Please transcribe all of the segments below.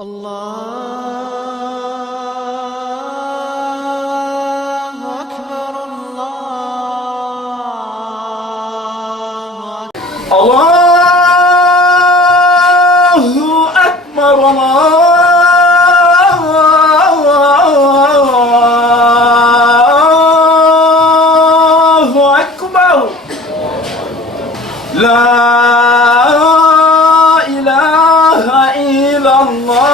الله أكبر الله أكبر الله أكبر لا إله إلا الله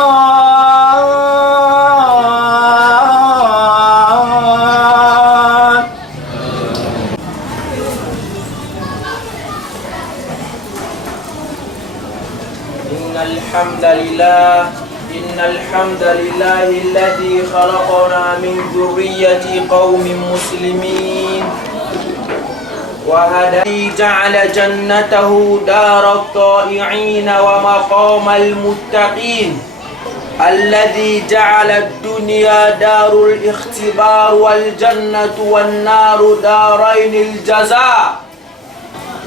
إن الحمد لله الذي خلقنا من ذرية قوم مسلمين وهدى جعل جنته دار الطائعين ومقام المتقين الذي جعل الدنيا دار الاختبار والجنة والنار دارين الجزاء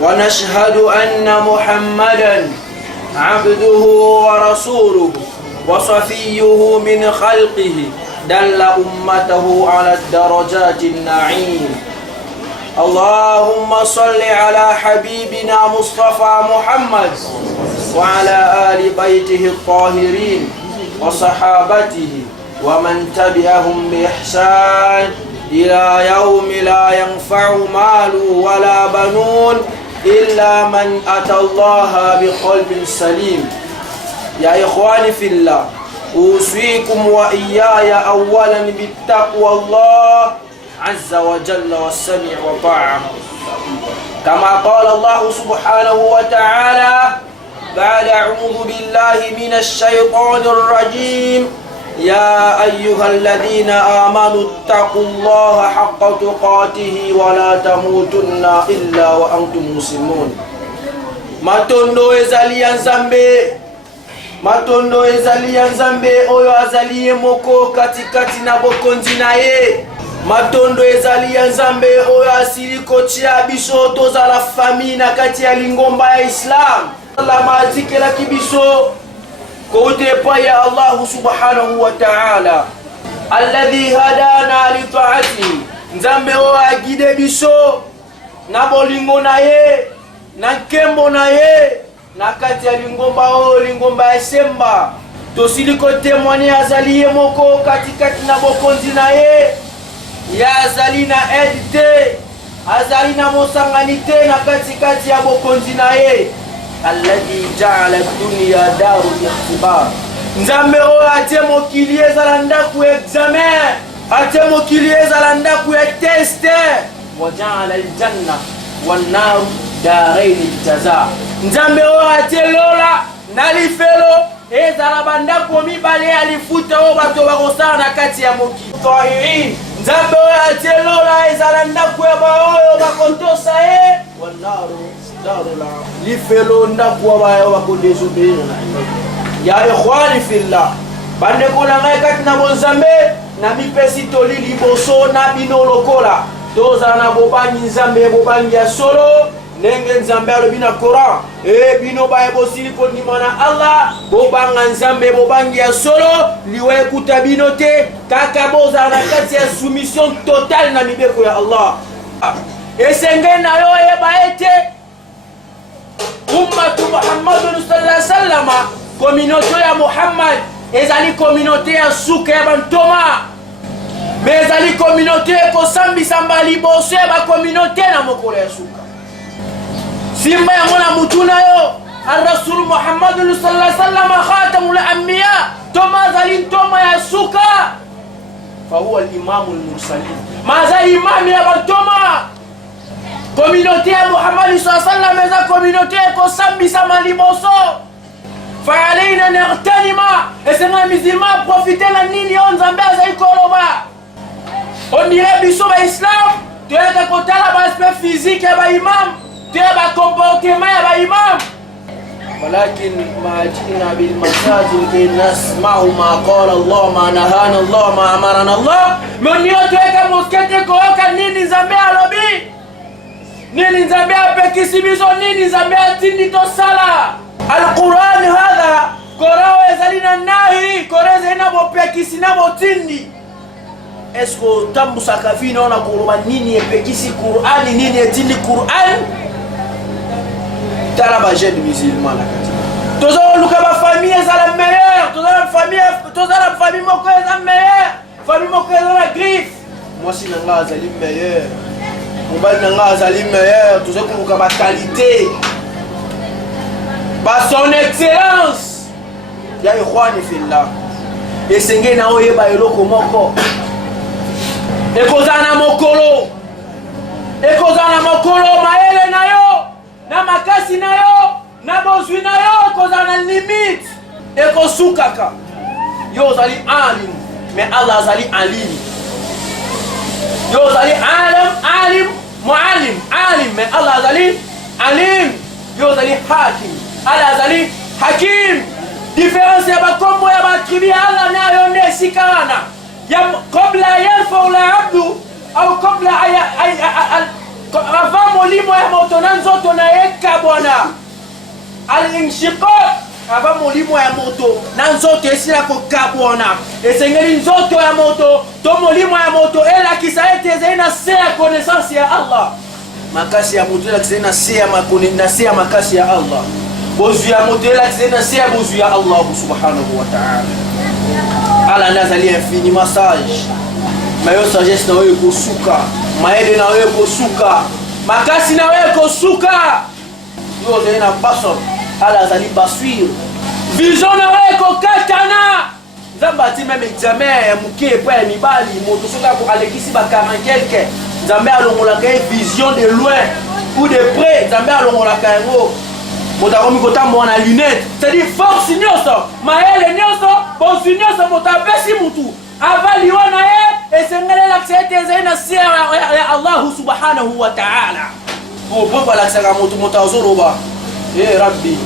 ونشهد أن محمدًا عبده ورسوله وصفيه من خلقه دل أمته على الدرجات النعيم اللهم صل على حبيبنا مصطفى محمد وعلى آل بيته الطاهرين وصحابته ومن تبعهم بإحسان إلى يوم لا ينفع مال ولا بنون إلا من أتى الله بقلب سليم يا إخواني في الله أوصيكم وإياي أولا بالتقوى الله عز وجل والسمع وطاعة كما قال الله سبحانه وتعالى بعد أعوذ بالله من الشيطان الرجيم يا أيها الذين آمنوا اتقوا الله حق تقاته ولا تموتن إلا وأنتم مسلمون matondo ezali ya nzambe oyo azali moko katikati na bokonzi na ye matondo ezali ya nzambe oyo asili kotia biso tozala famille na kati ya lingomba ya Islam la mazikela kibiso kote pa ya Allah subhanahu wa ta'ala alladhi hadana li ta'ati nzambe o agide biso na bolingo na ye na kembo na ye na kati ya lingomba o lingomba ya semba tosili ko témoigner azali ye moko katikati na bokonzi na ye ya azali na edite azali na mosanganite na katikati ya bokonzi na ye alladhi ja'ala ad-dunya daru al-ikhtibar nzambe o atie mokili ezala ndaku examen atie mokili ezala ndaku ya teste wa ja'ala al-janna wan-nar darain al-jaza nzambe o atie lola na lifelo ezala bandako mibale alifuta o bato bakosala na kati ya mokili ta'irin nzambe o atie lola ezala ndaku ya baoyo bakontosa ye wan-nar lifelo ndakuwa bayo bakodesobeyina ya ikhwani fillah bandeko na ngai kati na bonzambe na mipesi toli liboso na bino lokola tozala na bobangi nzambe bobangi ya solo ndenge nzambe alobi na Koran bino baye bosili kondima na Allah bobanga nzambe bobangi ya solo liwe ekuta bino te kaka bozala na kati ya soumission totale na mibeko ya Allah esenge na yo yeba ete ummatu Muhammadun sallallahu alaihi wasallam communauté ya Muhammad ezali communauté ya suka ya bantoma mais ezali communauté ko sambisa mbali boso ya ba communauté na mokolo ya suka simba ya mona mutuna yo ar-rasul Muhammadun sallallahu alaihi wasallam khatamul anbiya toma zali toma ya suka fa huwa al-imamul mursalin maza imam ya bantoma communauté ya Muhammad sallallahu alaihi wasallam eza communauté ko sambisa maliboso fa alaina nagtanima esema musulman profiter la nini on nzambe azali koloba on dirait biso ba islam toyaka kotala ba aspect physique ya ba imam toya ba comportement ya ba imam ولكن ما جئنا بالمساجد لنسمع ما قال الله ما نهانا الله ما أمرنا الله من يوتوeka moskete koyoka nini nzambe alobi nini nzambe apekisi biso nini nzambe atindi tosala alquran hadha korao ezali na nahi epekisi na botindi. Est-ce que tambusaka vino na kuruba nini epekisi Qur'ani nini etindi Qur'an? Tala ba jeune musulman la kati. Tozo luka ba famille za la meilleure, tozo la famille moko za meilleure, famille moko za la griffe. Moi si nanga azali meilleur. Mobali nanga azali meilleur, tozo luka ba qualité. Ba son excellence. Ya ikhwani fillah. Esenge na oyeba eloko moko. Ekozana mokolo. Ekozana mokolo maele na yo. Na makasi na yo. Na bozwi na yo. Ekozana limite. Ekosukaka. Yo zali alim. Mais Allah zali alim. Yo zali alim. Mualim. Alim. Mais Allah zali alim. Yo zali hakim. Allah zali hakim. Différence ya bakombo ya batribi Allah na yo ne sikana. قبل ينفع العبد أو قبل avant molimo ya moto na nzoto na yeka bwana al-inshiqaq avant molimo ya moto na nzoto esila kokabwana esengeli nzoto ya moto to molimo ya moto elakisa ete ezali se ya connaissance ya Allah makasi ya moto elakisa na se ya makasi ya Allah bozwi ya moto elakisa se ya bozwi ya Allah subhanahu wa ta'ala. Allah nazali infiniment sage. Mayo sagesse na wewe kosuka. Maede na wewe kosuka. Makasi na wewe kosuka. Yo zali na bason. Allah nazali baswir. Vision na wewe kokatana. Zambati même examen ya muke pa ya mibali moto soka ko alekisi ba 40 quelque. Zambe alongola ka vision de loin ou de près. Zambe alongola ka ngo. Motakomi kotambo na lunette. C'est-à-dire force nyoso. Maele nyoso. Bonsu nyoso motapesi mutu. Avali wana ye. Esengele laksete zaina siya ya Allah subhanahu wa ta'ala. Pourquoi laksaka mutu motazoroba. Rabbi.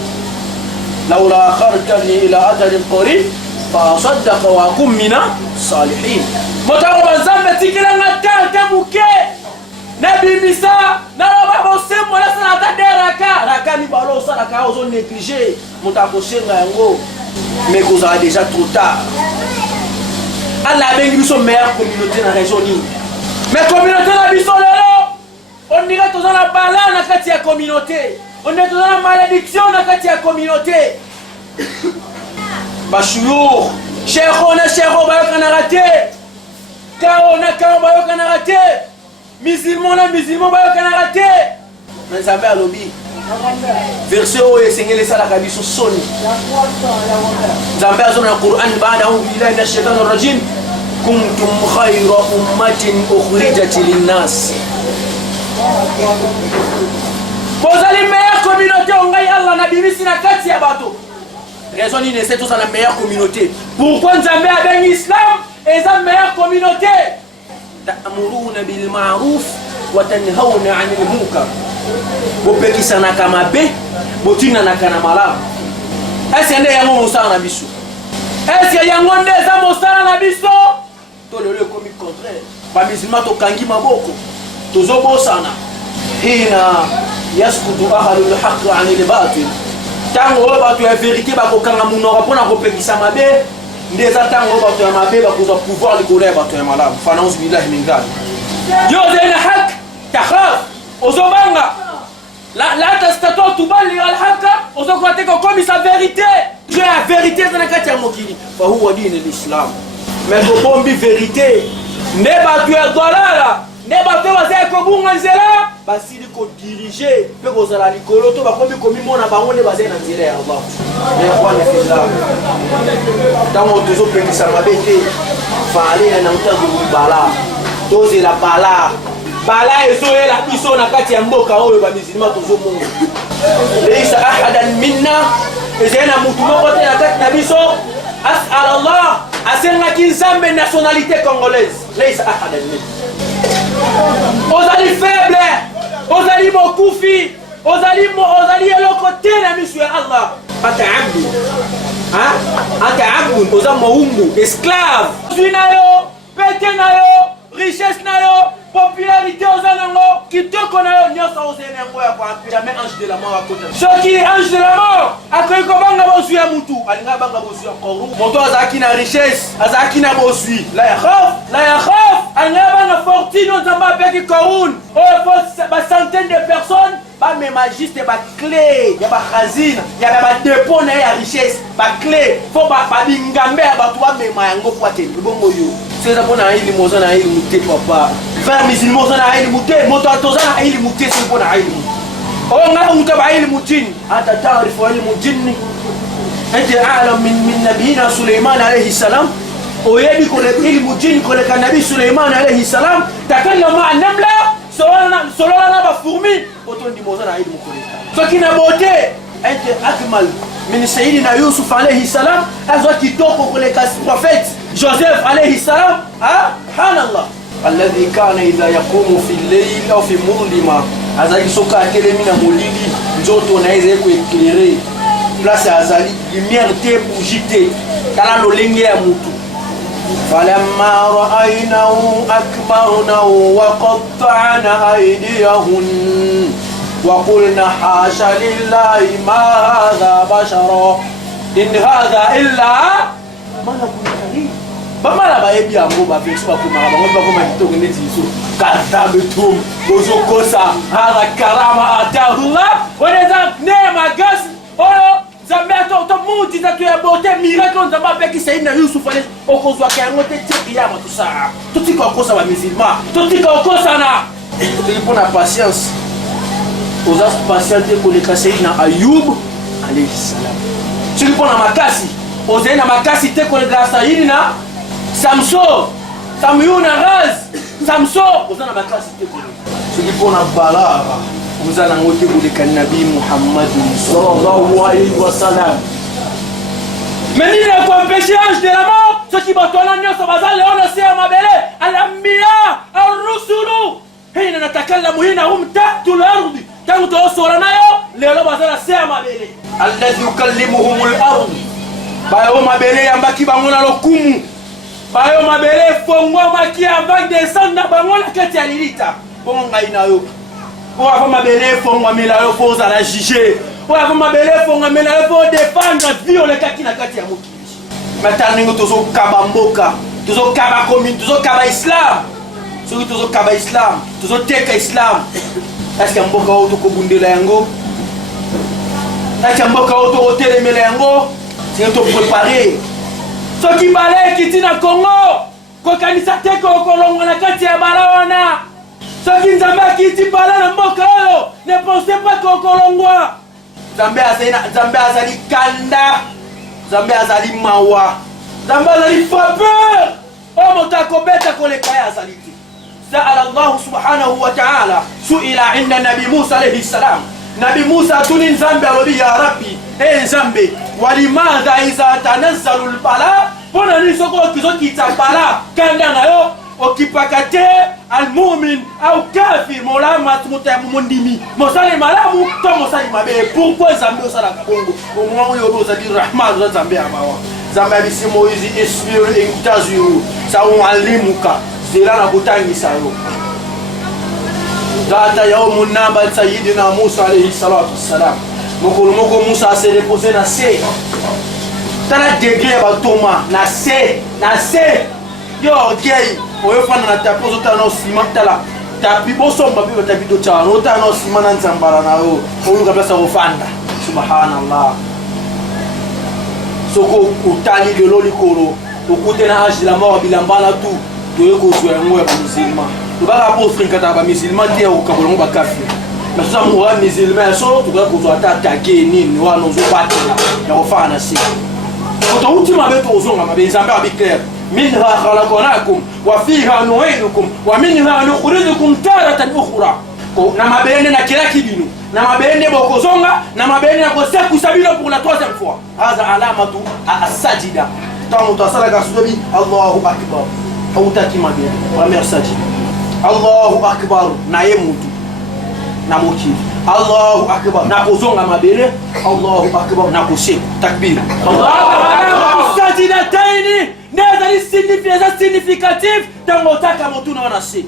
Laula akhartani ila ajalin qarib. Fasaddaqa wa akum mina salihin. Motaroba zambe tikila ngata muke. Nabi Misa, naloba bosembo la sana ta raka mi balo sana ka ozo négliger mutako senga yango mais ko ça déjà trop tard. Allah bengi biso meilleure communauté na région ni. Mais communauté na biso lelo on dirait tous na bala na kati ya communauté. On est tous na malédiction na kati ya communauté. Bashuyur, cheikho bayo kana raté. Kao bayo kana raté. Musulman bayo kana raté. Mais ça va lobby. Verset o esengele sala kabiso soni. Zambe azona Qur'an baada hu billahi minash shaitanir rajim. Kuntum khayra ummatin ukhrijat lin-nas. Bozali meilleure communauté ongai Allah na bimisi na kati ya bato. Raison ni c'est tous la meilleure communauté. Pourquoi Nzambe a ben islam et la meilleure communauté? Ta'muruna bil ma'ruf wa tanhauna 'anil munkar. Bopekisana kama be, botina na kana malamu. Est-ce que yango mosala na biso? Est-ce que yango ndeza mosala na biso? To le comme contraire. Ba musulman to kangi maboko. Tozobosana. Hina yaskutu ahlul haqq 'anil batil. Tango bato ya vérité bakokanga munora pona kopekisa mabe. Ndeza tango bato ya mabe bakoza pouvoir likole bato ya malamu. Fanauzu billahi min dhalik. Yo zena hak takhaf. Ozobanga la testato tubali al-haqqa ozokwate ko comme sa vérité. J'ai la vérité dans la katia mokili. Fa huwa din l'islam. Mais ko bombi vérité. Ne ba tu dolala. Ne ba tu waze ko bunga nzela. Basili ko diriger pe ko zala likolo to ba komi komi mona bango ne baze na nzela ya Allah. Mais kwa ne fila. Tango tozo pekisa mabete. Fa ale na mtangu bala. Tozi la bala. Bala ezoe la biso na kati ya mboka oyo ba musulman tozomonga. Laysa ahadan minna ezena mutu moko te na kati na biso as'al Allah asenga kinzambe nationalité congolaise. Laysa ahadan minna. Ozali faible, ozali mokufi, ozali eloko te na miso ya Allah. Ata abdu. Ata abdu oza moumbu, esclave. Zui na yo, pete na yo, richesse na yo, popularité aux anango kitoko na yo nyosa ozenengo ya kwa jamais ange de la mort à côté soki ange de la mort akoki kobanga bozwi ya mutu alinga banga bozwi ya koru moto azalaki na richesse azalaki na bozwi la ya khaf alinga banga fortune nzambe apeki korun oyo fo bacentaine de personnes bamema juste baclé ya bakhazina ya badepot na ye ya richesse baclé fo babingambe ya bato bamema yango po akende bongo yo seza mpo na ili moza na ili mute papa 20 musulman oza na ili mute moto atoza na ili mute se mpo na ili mute oyo ngai mutu ba ili mutini anta taarifu ilmu jinni ente alam min nabiyina Suleiman alayhi salam oyebi kole ilmu jinni koleka nabi Suleiman alayhi salam takallama an namla solola na bafourmi otondi moza na ili mukoleka soki na bote ente akmal min sayidina Yusuf alayhi salam azwa kitoko koleka prophète Joseph alayhi salam subhanallah alladhi kana idha yaqumu fi al-layl aw fi mudlima azali soka atelemi na molili nzoto na eze ko éclairer place azali lumière te bougie te kala lolenge ya mutu falamma ra'aynahu akbarnahu wa qatta'na aydiyahun wa qulna hasha lillahi ma hadha bashara in hadha illa malakun karim bamala bayebi yango bavexi bakomaka bango bakoma kitoko neti iso katabetum bozokosa hara karama atahullah oneza neema gasi oyo nzambe tomutisa to ya bote miracle nzambe apeki sayidina Yusuf ale okozwaka yango te tikiyama tosala totika okosa bamisilma totika okosana toki mpona patience oza patient te koleka sayidina Ayub alayhi salam soki mpona makasi ozali na makasi te koleka sayidina Samson Samuyuna Raz Samson oza na makasi te koleka soki mpona balaa oza nango te koleka nabi Muhammad sallallahu alayhi wa sallam mais nini ekompêche ange de la mort soki bato wana nyonso baza leo na se ya mabele al-anbiya ar-rusulu hina natakallamu hina hum tahtu al-ardi tangu tozosola nayo lelo baza na se ya mabele alladhi yukallimuhum al-ardi bayo mabele yambaki bango na lokumu bayo mabele fongwamaki avant descendre na bango na kati ya lilita bongo ngai na yo po ava mabele fongwamela yo po ozala juge po ava mabele fongwamela yo po défendre vie olekaki na kati ya mokili maintenant ndenge tozokaba mboka tozokaba commune tozokaba islam soki tozokaba islam tozoteka islam eske mboka oyo tokobundela yango eske mboka oyo tokotelemela yango senge toprépare soki bala ekiti na Congo kokanisa te kokolongwa na kati ya bala wana soki nzambe akiti bala na mboka oyo ne pensez pas kokolongwa nzambe azali kanda nzambe azali mawa nzambe azali frappeur oyo moto akobeta koleka ye azali te sa'ala Allah subhanahu wa ta'ala su'ila inda nabi Musa alayhi salam nabi Musa atuni nzambe alobi ya rabbi nzambe walimadha iza tanazzalu al-bala pona nini soko okizokita bala kanda na yo okipaka te almumin au kafir molama tumuta mondimi mosali malamu to mosali mabe pourquoi nzambe osalaka bongo omwa oyo ozali rahman za nzambe amawa nzambe abisi Moïse isbiru intaziru sawalimuka zela na kutangisa yo data yaumun namba sayyidina Musa alayhi salatu wassalam mokolo moko Musa a se reposer na se tala degré ya batoma na se yo orgueil oyo fana na tapi ozotala na osima tala tapi bosomba mpe batapi tocala ozotala na osima na nzambala na yo oyuka place ya kofanda subhanallah soko otali lelo likolo okute na age la mort bilambana tu toye kozwa yango ya bamusulman tobaka po ofrinkata bamusulman te ya kokabola yango bakafir mais soza moa musulman so tokoya kozwa ata atake nini wana ozobatela ya kofaka na se otouti mabe tozonga mabe nzambe abi clair منها خلقناكم وفيها نعيدكم ومنها نخرجكم تارة أخرى na mabene na kila kibinu na mabene bokozonga na mabene na koseku sabino pour la troisième fois haza alamatu as-sajida tant mutasala subi Allahu akbar autaki mabene première sajida Allahu akbar na yemutu na mokili Allahu akbar na kozonga mabene Allahu akbar na koseku takbir Allahu akbar sajidataini nezali significatif tango taka motuna wana se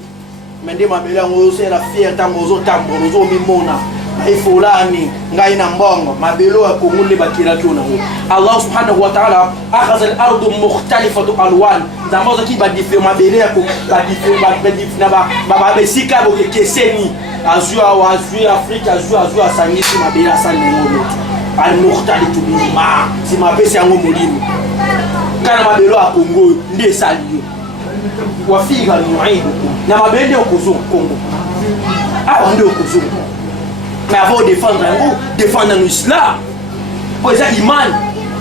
mais nde mabele yango osala fier ntango ozotambola ozomimona ifolani ngai na mbongo mabelo ya Kongo nde bakilaki yo nango. Allah subhanahu wa ta'ala akhaza al-ardu mukhtalifatu alwan, nzambe ozaki badifferent mabele ya babesika bokekeseni azwi awa azwi Afrique azwi asangisi mabele asali nango al-mukhtalitu bilma si mapesi yango molimo kana mabelo ya Kongo nde esali yo wafika nuidukum na mabele nde okozonga Kongo awa nde okozonga. Mais avant de défendre l'islam, pour les imams,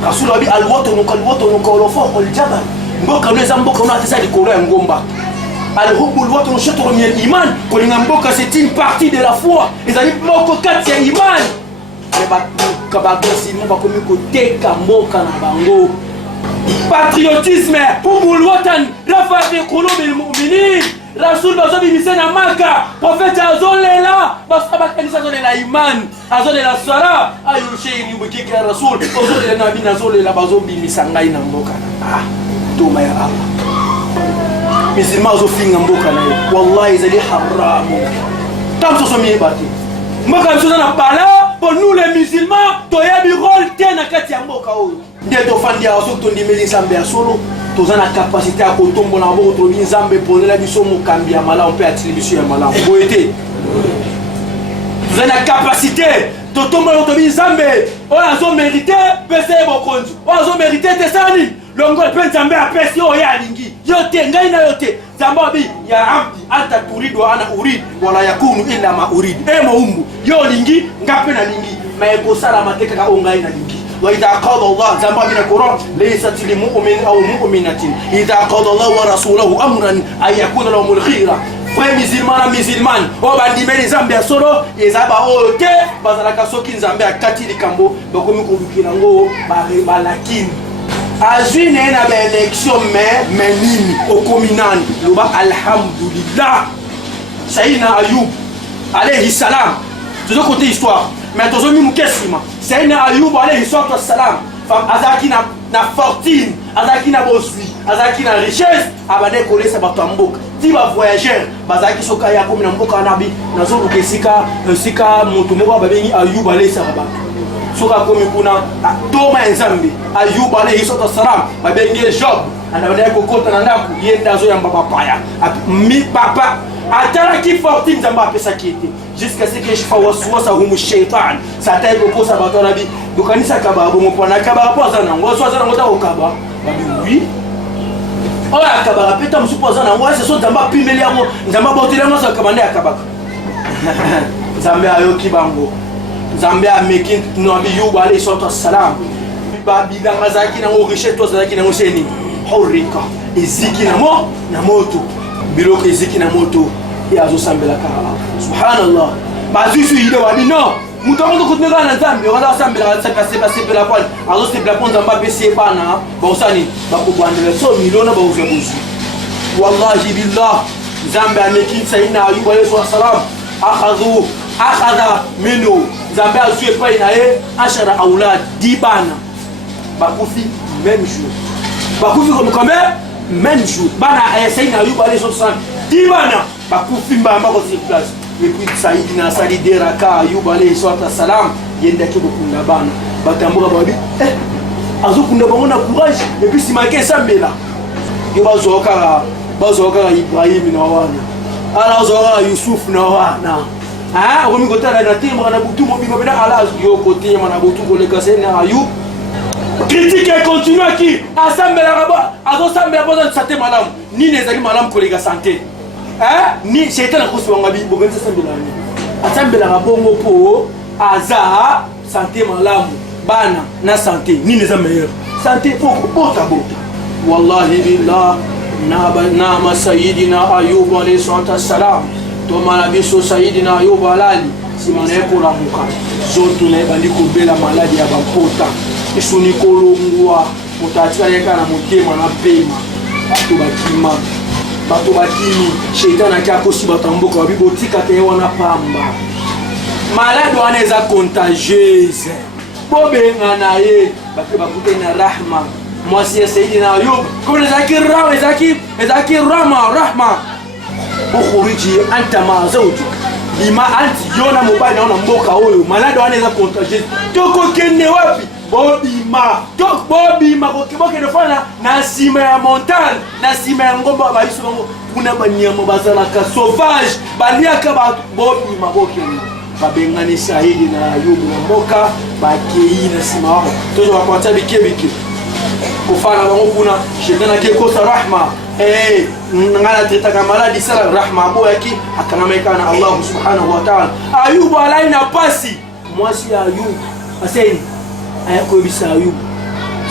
Rasoul a dit al-watu nukalofo al-jabal. Mboka neza mboka na tesa likolo ya ngomba. Al-hubbu al-watu nushatru min al-iman. Kolinga mboka c'est une partie de la foi. Ezali moko kati ya iman. Kabagasi mboka komi koteka mboka na bango. Patriotisme, hubbu al-watan rafa fi qulubi al-mu'minin. Rasoul bazobi misena maka prophète azolela basaba kanisa azolela iman azolela sala ayushe yubukike Rasoul azolela nabi nazolela bazobi misangai na mboka toma ya Allah musulman azofinga mboka na ye wallahi zali haramu tamso somi bati mboka msoza na bala pour nous les musulmans toyebi rôle tena kati ya mboka oyo nde tofandi aso tondimeli nzambe ya solo toza na capacité à kotombola maboko tobi nzambe ponela biso mokambi ya malamu mpe atili biso ya malamu boye te toza na capacité totombola tobi nzambe oyo azomérite pese ye bokonzi oyo azomérite te sani longo mpe nzambe apesi oyo ye alingi yo te ngai na yo te nzambe abi ya abdi anta turidu wa ana urid wala yakunu illa ma urid e moumbu yo olingi nga mpe nalingi ma ekosalama te kaka oyo ngai nalingi. وإذا قضى الله زمان من القرآن ليست لمؤمن أو مؤمنة إذا قضى الله ورسوله أمرا أن يكون لهم الخيرة. Frère musulman o bandimeli nzambe ya solo ezaba oyo te bazalaka soki nzambe akati likambo bakomi kolukila ngo balakini azwi naye na baélection me nini okomi nani loba alhamdulillah. Sayyidina Ayub alayhi salam tozo côté histoire mais tozo mi mukesima Sayyidina Ayub alayhi salam azaki na fortune azaki na bosui azaki na richesse abane kolesa bato mboka ti ba voyageur bazaki soka ya komi na mboka nabi nazo lukesika sika mutu moko babengi Ayub alayhi salam soka komi kuna toma nzambe Ayub alayhi salam babengi Job anabane kokota na ndaku yenda zo yamba papaya mi papa atalaki fortune nzamba apesa kiete jusqu'à ce que je fasse humu shaitan satai kokosa bato nabi dokanisa kaba bongo pona kaba poza na ngo so azana ngota okaba babi oui oya akaba peta musupo azana ngo se so nzamba pimeli yango nzamba botela ngo sa kabande akabaka nzambe ayoki bango nzambe ameki nabi Ayub alayhi salam babi danga zaki na ngo richesse to zaki na ngo seni horika eziki na moto biloko eziki na moto ya azosambela kala subhanallah bazusu ile wabi no mutongo kutunga na nzambe wala sambela sepela kwa azosepela kwa nzamba pesi bana bausani bakubandela so miliona bauza buzu wallahi billah nzambe ameki Sayyidina Ayub alayhi salam akhadha minhu nzambe azue pa inaye 10 aulad dibana bakufi même jour bakufi comme même jour bana Sayyidina Ayub alayhi salam dibana bakufi mbamba ko sur place et puis Sayyidina Sali deraka Ayub alayhi salam yenda ke bokunda bana batambuka babi azokunda bango na courage et puis simake sambela yo bazoka Ibrahim na wana ala bazoka Yusuf na wana omi kotala na timba na butu mobingo bena ala yo kote na butu ko leka Sayyidina Ayub critique continue qui assemblera raba azosambela boza santé malamu nini ezali malamu kolega santé ni shaitan akosi wangabi bogenza sambela ni asambela bongo po aza santé malamu bana na santé nini za meilleur santé poko bota wallahi billah na Sayyidina Ayub alayhi salam to malabiso Sayyidina Ayub alali simane ko la muka zoto na bandi ko bela maladi ya bapota isuni kolongwa mutatika yeka na motema na pema bato bakimi shaitan akakosi batamboka babi botika te wana pamba malade wana eza contagieuse bobenga na ye bape bakute na rahma mwasi ya Sayyidina Ayub comme ezaki rahma ukhuriji anta ma zawjuk bima anti yona mobali na mboka oyo malade wanaweza contagious toko kende wapi bobima kokiboke nofana na sima ya montagne na sima ya ngomba babiso bango kuna banyama bazalaka sauvage baliaka batu bobima bokende babengani shahidi na Ayubu na mboka bakei na sima wao tozo bakwata bikebike kufana bango kuna shetani akekosa rahma ngana tetaka maladi sala rahma abo yaki akanameka na Allah subhanahu wa ta'ala. Ayubu alaina pasi mwasi ya Ayubu aseni ayakobisa Ayubu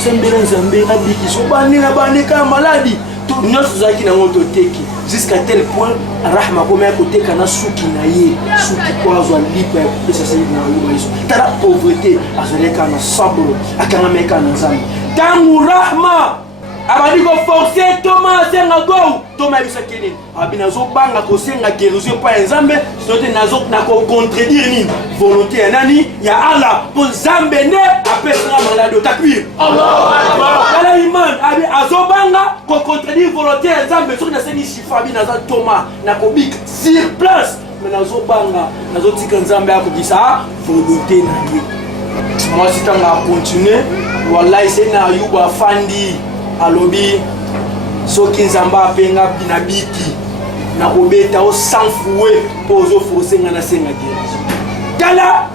sembele nzambe abiki sobani na bandika maladi to nyonso zaki na ngoto teki jusqu'à tel point rahma ko meko teka na suki na ye suki kwazo lipa ya pesa sasa na Ayubu hizo tara pauvreté azaleka na sabro akanameka na nzambe tangu rahma abadiko forcer Thomas senga go Thomas bisakene abinazo banga ko senga guérison pa nzambe sote nazo na ko contredire ni volonté ya nani ya Allah pour nzambe ne apesa malade takbir Allahu akbar ala iman abi azobanga ko contredire volonté ya nzambe sote na seni shifa abinazo Thomas na ko bik sur place mais nazo banga nazo tika nzambe akobisa volonté na ye moi si tanga continuer wallahi sena Ayubu afandi alobi soki nzamba apenga binabiki na kobeta o sanfoué pozo forcenga na senga guérison tala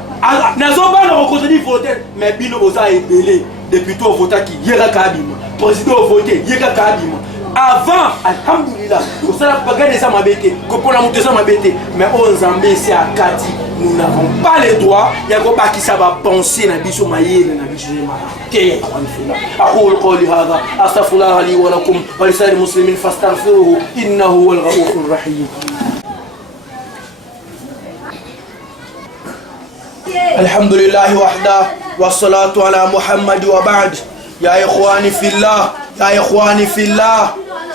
nazobana kokontredire volonté mais bino boza ebele depuis to votaki yeka kabima président voté yeka kabima avant alhamdulillah osala bagane sa mabete kopona mutu sa mabete mais o nzambe si akati nous n'avons pas le droit ya ko bakisa ba penser na biso mayele na biso mara ke aqul qawli hadha astaghfirullah li wa lakum wa lisa'il muslimin fastaghfiruhu innahu huwal ghafurur rahim. Alhamdulillah wahda wassalatu ala Muhammad wa ba'd. Ya ikhwani fillah, ya ikhwani fillah,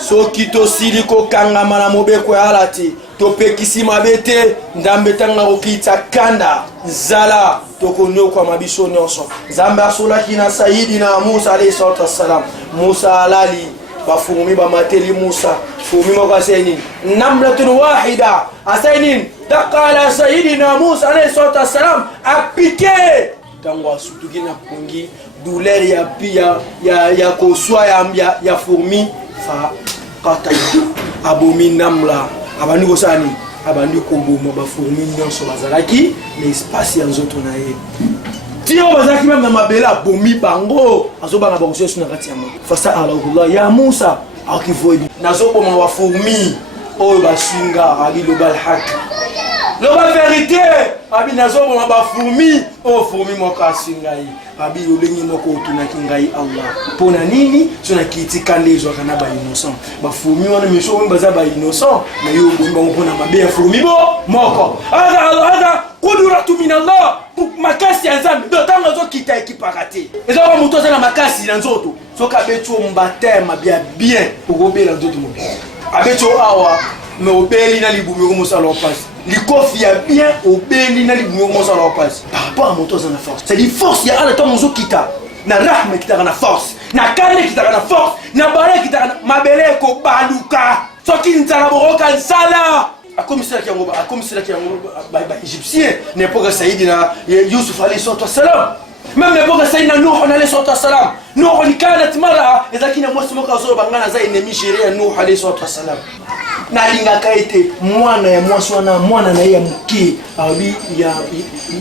soki tosili ko kangama na mobeko ya alati topekisi mabete ndambe tanga okita kanda zala tokonyo kwa mabisho nyonso nzambe asolaki na sayidina Musa alayhi salatu wassalam Musa alali bafumi ba mateli Musa fumi moko aseni namlatun wahida aseni taqala sayidina Musa alayhi salatu wassalam apike tango asutuki na pungi douleur ya pia ya koswa ya fourmi fa kata abomi namla abandi ko sani abandi ko bomo ba fourmi nyonso bazalaki na espace ya nzoto na ye tio bazalaki même na mabela abomi bango azobanga ba kosesu na kati ya mo fasa Allah ya Musa akivodi nazoboma ba fourmi oyo basinga ali lobal hak loba vérité abi nazoboma ba fourmi o fourmi moko asinga yi abi olengi moko otunaki ngai Allah pona nini tuna kitika lezo kana ba innocent ba fourmi wana miso baza ba innocent na yo bomba mpona mabe ya fourmi bo moko ada kudratu min Allah makasi ya nzambe do tango zo kita ekipakate ezo ba muto za makasi na nzoto soka betu mbatema bien ukobela nzoto mo abeto awa me obeli na libumi ko mosala opasi likofi ya bien obeli na libumi ko mosala opasi par rapport à moto za na force c'est dit force ya ala to mozo kita na rahma kita na force na kale kita na force na bare kita na mabele ko baluka soki nzala boroka nsala akomisela kiango ba égyptien n'importe Saïdina Yusuf alayhi salam même n'importe Saïdina Nuh alayhi salam Nuh ni kanat mara ezakina mwasi moka zo bangana za ennemi géré Nuh alayhi salam na linga kaite mwana ya mwasi wana mwana na ya muke abi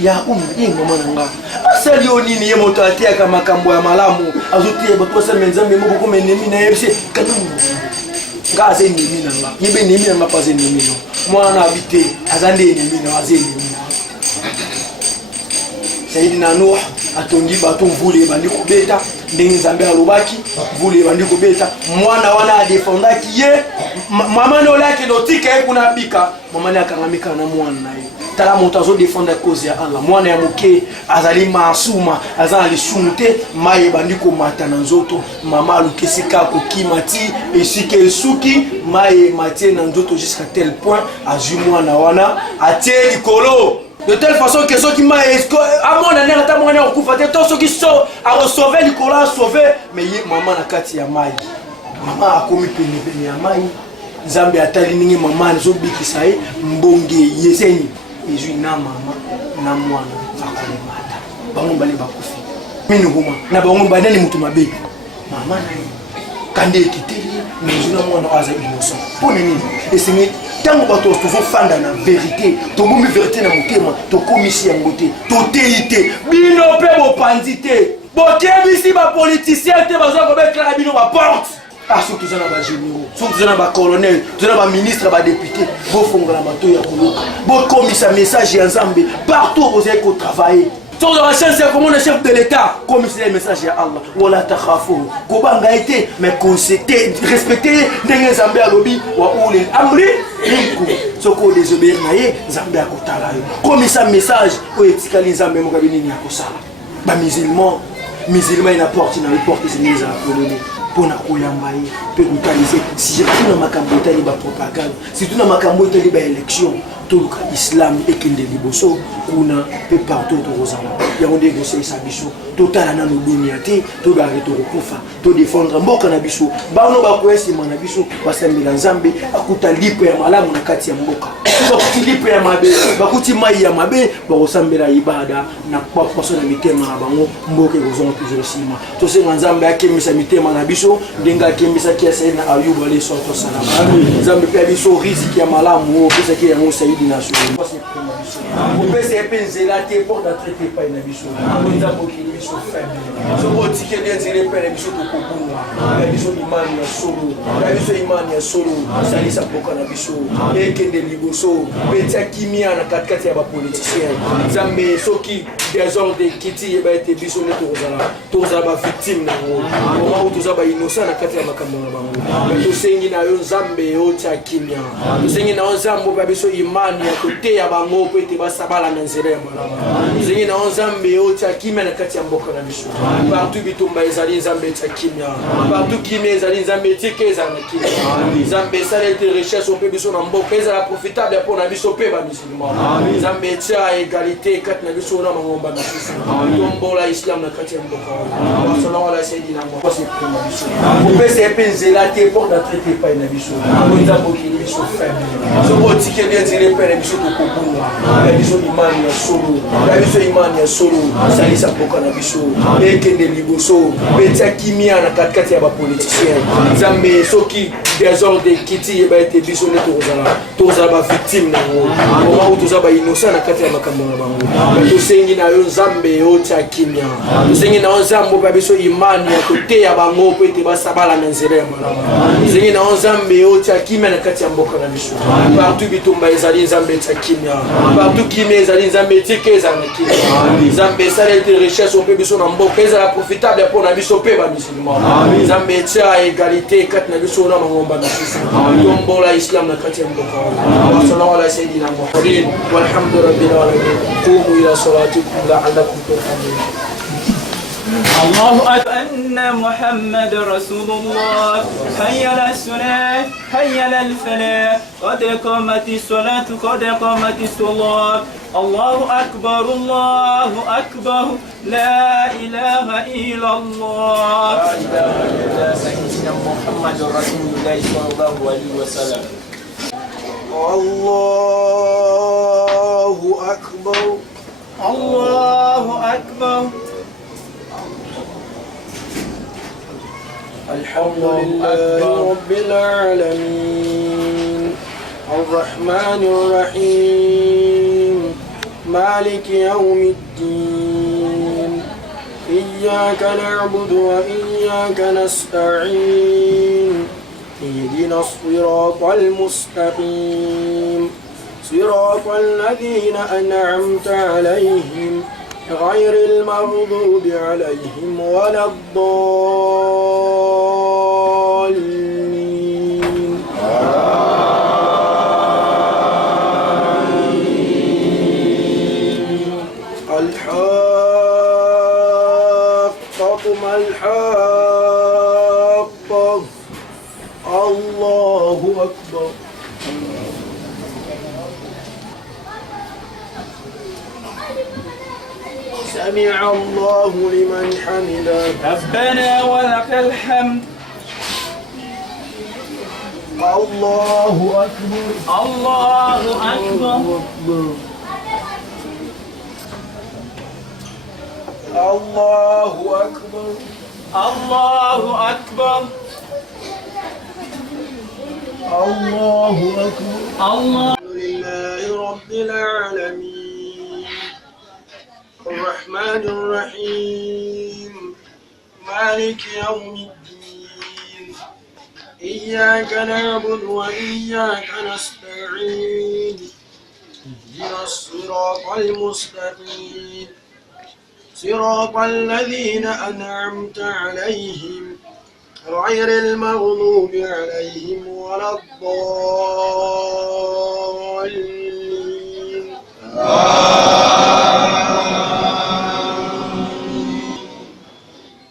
ya ingo mwana nga asali onini ye moto atia kama makambo ya malamu azotie bakosa menzambe moko comme ennemi na yebse kanu ngaze ennemi na nga yebe ennemi na pas ennemi no mwana abite azande ennemi na azeli Sayyidina Nuh atongi bato vule bandi kubeta ndenge nzambe alobaki vule bandi kubeta mwana wana adefendaki ye mama no lake notika kuna bika mama ne akangamika na mwana naye tala motazo defendre cause ya Allah mwana ya muke azali masuma azali sunte maye bandi ko mata na nzoto mama alukesika ko kimati esike esuki maye matie na nzoto jusqu'à tel point azu mwana wana atie likolo de telle façon que ceux qui m'a à mon année à mon année au coup fait tout ceux qui sont à sauver Nicolas sauver mais maman na kati ya mai maman a commis peine ya mai Zambé atali ningi maman zo bikisa ye mbonge yeseni ezui na mama na mwana akole mata bango bale bakufi mini huma na bango banani mutu mabe mama na ye kande ekiteli mais na mwana aza innocent pona nini esengi tango bato tozofanda na vérité tobombi vérité na motema tokomisi yango te toteyi te bino mpe bopanzi te bokebisi bapoliticien te bazwa kobetela bino baporte soki toza na bagénéraux soki toza na bacolonel toza na baministre badéputé bofongola bato ya koloka bokomisa message ya nzambe partout ozali kotravaille soki ozala chance ya komona chef de l'état komisa ya message ya allah wala takhafu kobanga ye te mais consete respecte ye ndenge nzambe alobi wa ulil amri minkum soki odesobéir na ye nzambe akotala yo komisa message oyo etikali nzambe moko abi nini ya kosala bamusulman ena porte na porte ezali ezala kolone pona koyamba ye mpe kotalise surtout na makambo etali bapropagande surtout na makambo etali baélection toluka islam ekende liboso kuna mpe partout tokozala yango nde ekosalisa biso totala nano dunia te tobake tokokufa todefendre mboka na biso bano bakoya nsima na biso basambela nzambe akuta lipo ya malamu na kati ya mboka bakuti lipo ya mabe bakuti mai ya mabe bakosambela ibada na paso na mitema na bango mboka ekozonga toujours nsima tosenga nzambe akembisa mitema na biso ndenge akembisaki ya saidi na ayubu ale soto salama nzambe mpe ya biso riziki ya malamu opesaki yango saidi na solo opesa ye mpe nzela te mpo na traite epai na biso nzambe okili biso faible soki otikeli nzela epai na biso tokobunga ya biso imani ya solo ya biso imani ya solo salisa mboka na biso ekende liboso mpe tia kimia na katikati ya bapoliticien nzambe soki désordre ekiti yeba ete biso nde tokozala bavictime nango omau toza bainocent na kati ya makambo na bango tosengi na yo nzambe otia kimia tosengi na yo nzambe opa biso imani ya koteya bango mpo ete basabala na nzela ya malamu tosengi na yo nzambe otia kimia na kati ya mboka na biso partout bitumba ezali nzambe etia kimia partout kimia ezali nzambe etika ezala na kimia nzambe esala ete recherche mpe biso na mboka ezala profitable mpo na biso mpe bamusulman nzambe etia égalité kati na biso na bango tombola islam na kati ya mboka sallallahu alaihi wasallam opesa ye mpe nzela te mpo na traite epai na biso nzambe okili biso faible soki otikeli nzela epai na biso tokobunga ya biso imani ya solo ya biso imani ya solo salisa mboka na biso ekende liboso mpe tia kimia na katikati ya bapoliticien nzambe soki désordre ekiti yeba ete biso nde tokozala bavictime nango omau toza bainocent na kati ya makambo na bango tosengi na yo nzambe otia kimia tosengi na yo nzambe opa biso imani ya koteya bango mpo ete basabala na nzela ya malamu tosengi na yo nzambe otia kimia na kati ya mboka na biso partout bitumba ezali nzambe etia kimia partout kimia ezali nzambe etika ezala na kimia nzambe esala ete recherche mpe biso na mboka ezala profitable mpo na biso mpe bamusulman nzambe etia égalité kati na biso na mangomba misusu tombola islam na kati ya mboka sallallahu alaihi sayyidina muhammadin walhamdu rabbil alamin qumu ila salatikum la'allakum turhamun الله أكبر أن محمد رسول الله حي على الصلاة حي على الفلاح قد قامت الصلاة قد قامت الصلاة الله أكبر الله أكبر لا إله إلا الله لا إله إلا سيدنا محمد رسول الله صلى الله عليه وسلم الله أكبر الله أكبر الحمد لله رب العالمين الرحمن الرحيم مالك يوم الدين إياك نعبد وإياك نستعين اهدنا الصراط المستقيم صراط الذين أنعمت عليهم غير المغضوب عليهم ولا الضالين الحاقة ما الحاقة الله أكبر سمع الله لمن حمده ربنا ولك الحمد الله أكبر الله أكبر الله أكبر الله أكبر الله أكبر الله. الحمد لله رب العالمين الرحمن الرحيم مالك يوم الدين إياك نعبد وإياك نستعين اهدنا الصراط المستقيم صراط الذين أنعمت عليهم غير المغضوب عليهم ولا الضالين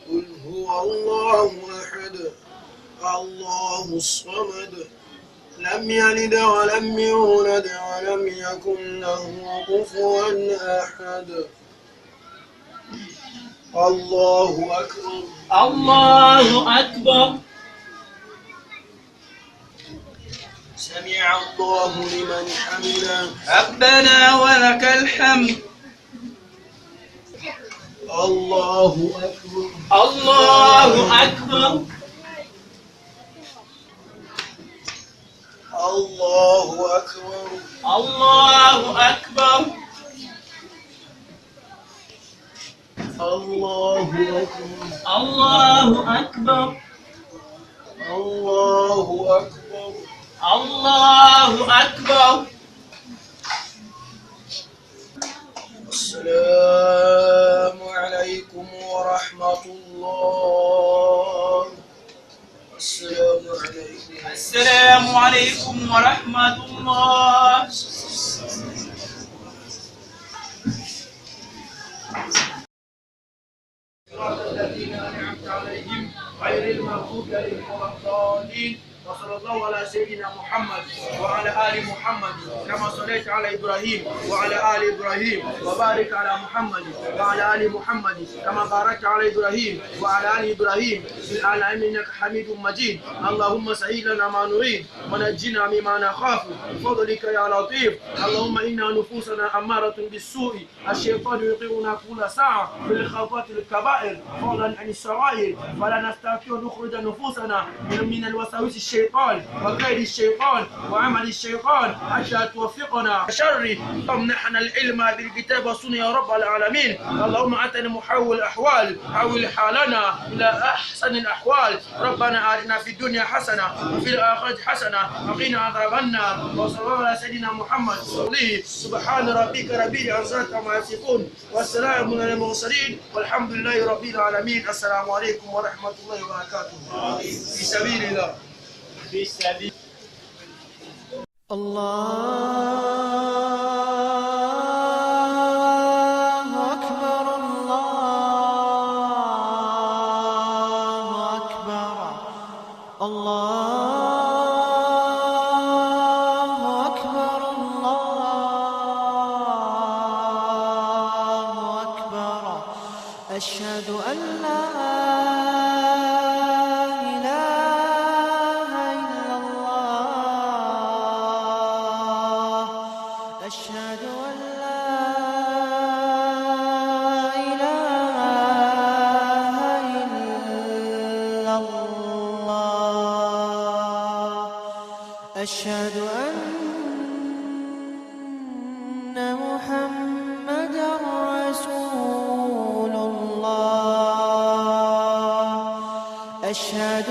قل هو الله أحد الله الصمد لم يلد ولم يولد ولم يكن له كفوا أحد الله أكبر الله أكبر. سمع الله لمن حمده ربنا ولك الحمد. الله أكبر الله أكبر. الله أكبر الله أكبر. الله أكبر الله أكبر. الله أكبر الله أكبر. السلام عليكم ورحمة الله السلام عليكم السلام عليكم ورحمة الله. الذين أنعمت عليهم غير المغضوب عليهم ولا الضالين وصلى الله على سيدنا محمد وعلى آل محمد كما صليت على إبراهيم وعلى آل إبراهيم وبارك على محمد وعلى آل محمد كما باركت على إبراهيم وعلى آل إبراهيم في العالمين إنك حميد مجيد. اللهم سهل لنا ما نريد ونجنا مما نخاف بفضلك يا لطيف. اللهم إنا نفوسنا أمارة بالسوء الشيطان يطيعنا كل ساعة بالخطوات الكبائر فضلا عن السرائر فلا نستطيع نخرج نفوسنا من الوساوس الشيطان وكيد الشيطان وعمل الشيطان حتى توفقنا شر تمنحنا العلم بالكتاب والسنة يا رب العالمين. اللهم أتنا محول الأحوال حول حالنا إلى أحسن الأحوال. ربنا آتنا في الدنيا حسنة وفي الآخرة حسنة وقنا عذاب النار. وصلى الله على سيدنا محمد سبحان ربك رب العزة عما يصفون والسلام على المرسلين والحمد لله رب العالمين. السلام عليكم ورحمة الله وبركاته. في سبيل الله. في سبيل الله أكبر الله أكبر الله أكبر الله أكبر أشهد أن لا إله إلا الله أشهد أن لا إله إلا الله أشهد أن محمدا رسول الله أشهد